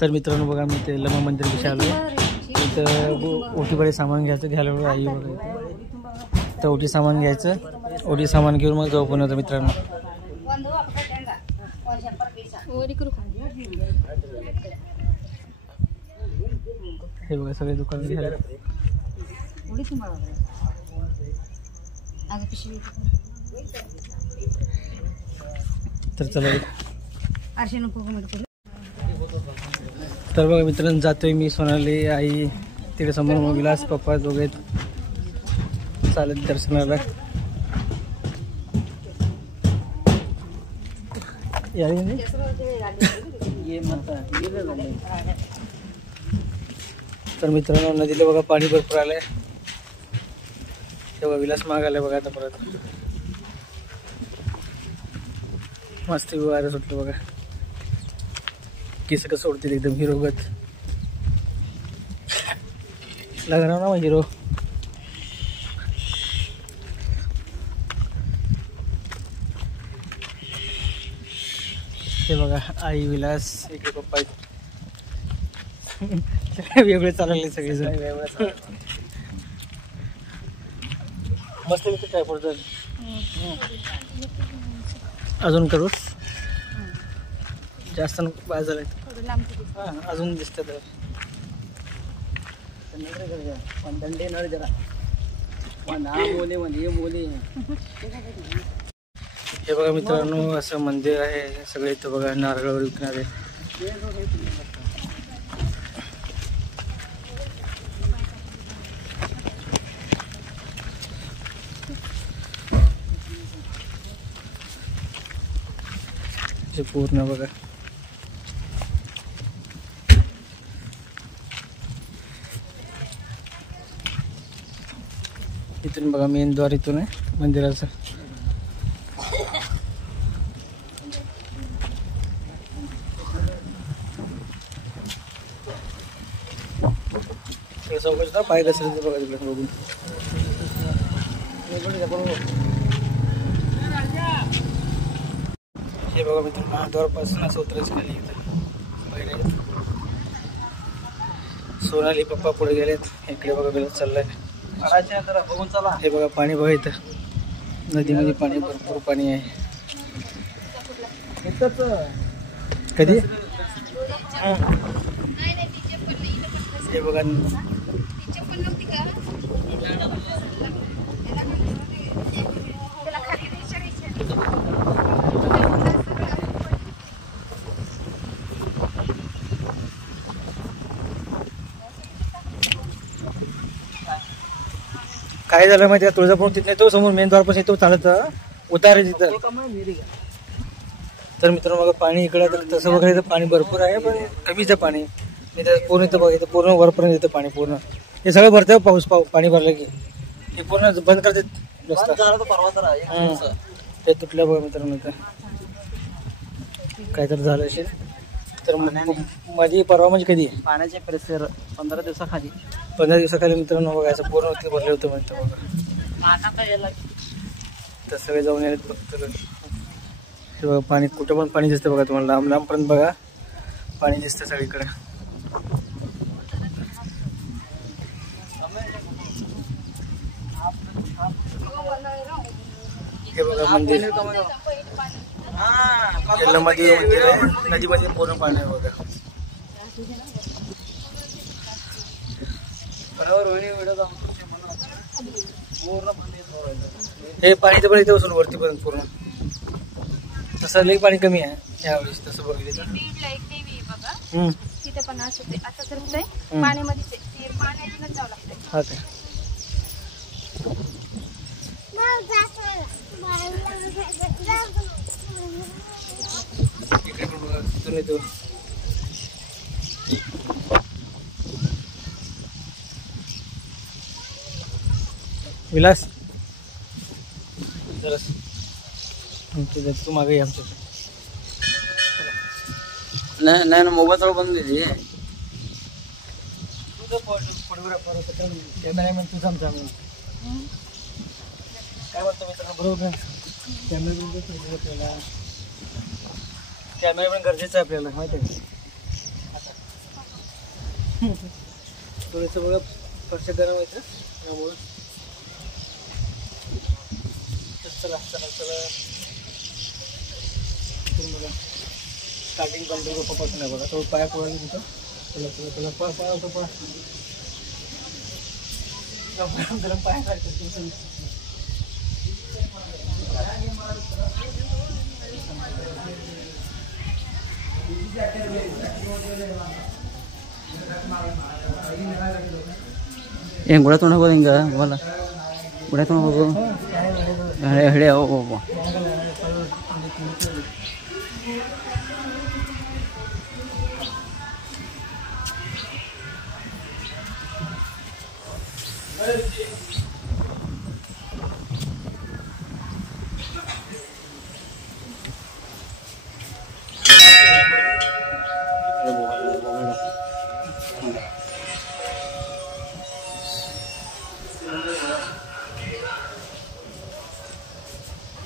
तर मित्रांनो बघा मी ते लमा मंदिर कसे आलो इथं ओटीमध्ये सामान घ्यायला आई बघा तर ओटी सामान घ्यायचं ओटी सामान घेऊन मग जाऊ पण होतं मित्रांनो हे बघा सगळे दुकान घ्यायला तर चला तर बघा मित्रांनो जातोय मी सोनाली आई तिकडे समोर मग विलास पप्पा दोघे चालत दर्शनाला तर मित्रांनो नदीला बघा पाणी भरपूर आलंय तेव्हा विलास माग आलाय बघा आता परत मस्त वारं सुटलं बघा केस कसं सोडतील एकदम हिरोगत लागणार ना हिरो हे बघा आई विलास इकडे पप्पा वेगळे चालले सगळेजण वेगळं मस्त मी काय पडतं अजून करू जास्त बाज झाले अजून दिसत हे बघा मित्रांनो असं मंदिर आहे सगळे इथं बघा नारळावर विकणारे पूर्ण बघा इथून बघा मेन द्वार इथून आहे मंदिराचं चौकश पाय घसरायचं बघा तिकडे बघून हे बघा मित्रांनो महाद्वारपासून असं उतरायचं खाली पहिले सोनाली पप्पा पुढे गेलेत इकडे बघा बिलत चाललाय बघून चला हे बघा पाणी बघा इथं नदीमध्ये पाणी भरपूर पाणी आहे कधी हे बघा काय झालं माहिती का तुळजापूर तिथे तो समोर मेन द्वारपासून तो चालत उतार आहे तिथं तर मित्रांनो बघा पाणी इकडं तर तसं वगैरे तर पाणी भरपूर आहे पण कमीच आहे पाणी इथं पूर्ण इथं बघा इथं पूर्ण वरपर्यंत येतं पाणी पूर्ण हे सगळं भरतं पाऊस पाणी भरलं की हे पूर्ण बंद करते ते तुटल्या बघा मित्रांनो इथं काय तर झालं असेल तर मध्ये परवा म्हणजे कधी पाण्याचे प्रेशर 15 दिवसाखाली मित्रांनो बघा असं पूर्ण ते भरले होतं म्हणतं बघा तर सगळे जाऊन येत फक्त हे बघा पाणी कुठं पण पाणी दिसतं बघा तुम्हाला लांब लांबपर्यंत बघा पाणी दिसतं सगळीकडे हे बघा मंदिर मध्ये मंदिर आहे नदीमध्ये पूर्ण पाणी आहे बघा हे पाणी तर पण इथे बसून वरती पर्यंत पूर्ण तसं लई पाणी कमी आहे यावेळेस तसं बघितलं तिथे पण असं पाण्यामध्ये जावं लागतंय हा काय विलास जरा तू मागे आमच्या नाही ना मोबाईल थोडं बंद दीजिए कॅमेरामॅन तुझा आमचा काय म्हणतो मित्रांनो बरोबर कॅमेरामॅन गरजेचं आहे आपल्याला माहिती आहे थोडंसं बघा फरशा गरम व्हायचं त्यामुळं. चला चला चला इथून बघा स्टार्टिंग बंद पप्पापासून आहे बघा. तो पाया पोळायला तिथं. चला चला चला पळा पळा होतं पळा. गरम पाया काढतो. ಏನು ಗುಡ ತೊಗೊಂಡು ಹೋಗೋದು ಹಿಂಗೆ ಹೋಗಲ್ಲ ಗುಡ ತೊಗೊಂಡು ಹೋಗೋದು ಹಳೆ ಹೋಗ್ಬ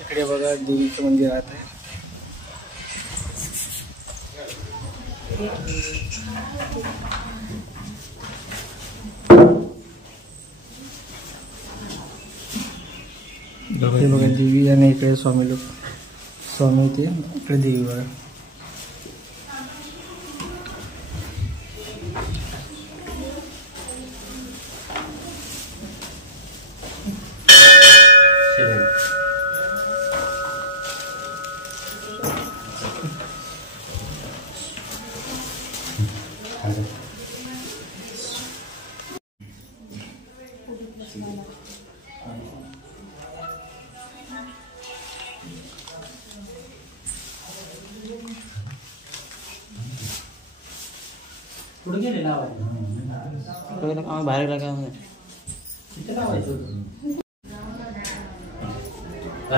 इकडे बघा देवीचं मंदिर आहे. हे बघा देवी आणि इकडे स्वामी लोक स्वामी ते इकडे देवी बघा. बाहेर गेला काय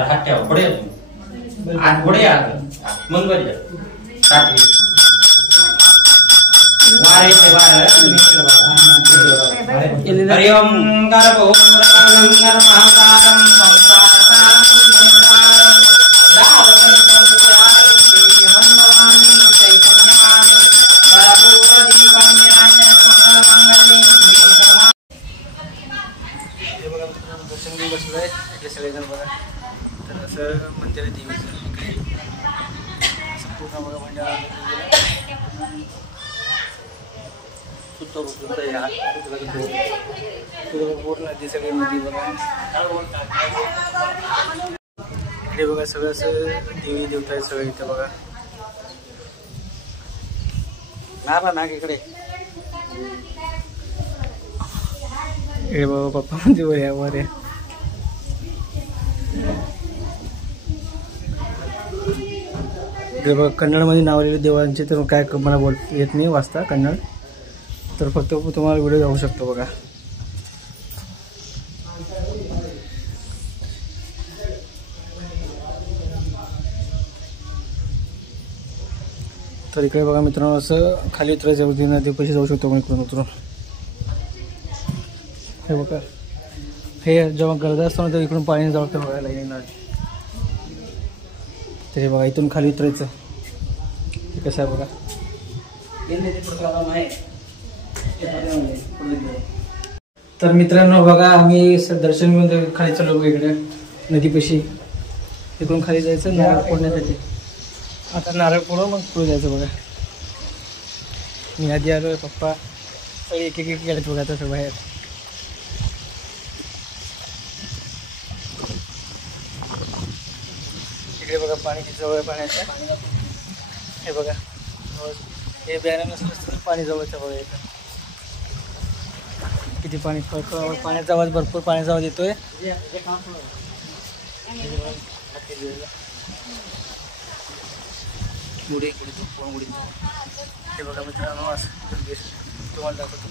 हात ठेवा पुढे आत पुढे मग बरी हरि ओम दर्शन घेऊन बसलो आहे इकडे सगळेजण बघा. तर असं मंदिर आहे देवीचं इकडे पूर्ण बघा मंडळ पूर्ण नदी सगळी नदी बघा. इकडे बघा सगळं असं देवी देवता आहे सगळं इथं बघा. नाग इकडे इकडे बाबा पप्पा म्हणजे वर आहे. इकडे बघा कन्नडमध्ये नावलेले देवांचे तर काय मला येत नाही वाचता कन्नड, तर फक्त तुम्हाला व्हिडिओ जाऊ शकतो बघा. तर इकडे बघा मित्रांनो असं खाली उतरायच्या वरती नदीपाशी जाऊ शकतो आपण इकडून उतरून. हे बघा हे जेव्हा गर्दी असतो ना तर इकडून पाणी जाऊ शकतं बघा लाईनीला. तरी बघा इथून खाली उतरायचं हे कसं आहे बघा. तर मित्रांनो बघा आम्ही दर्शन घेऊन खाली चाललो बघा इकडे नदीपाशी. इकडून खाली जायचं नारळ फोडण्यासाठी. आता नारळ फोडून मग पुढे जायचं बघा. मी आधी आलो पप्पा सगळे एक एक गेलेत बघा तसं बाहेर. इकडे बघा पाणी किती जवळ आहे पाण्याचं. हे बघा हे बॅनर नसतं पाणी जवळचं बघा इथं किती पाणी. पाण्याचा आवाज भरपूर पाण्याचा आवाज येतोय. हे बघा मित्रांनो असं तुम्हाला दाखवतो.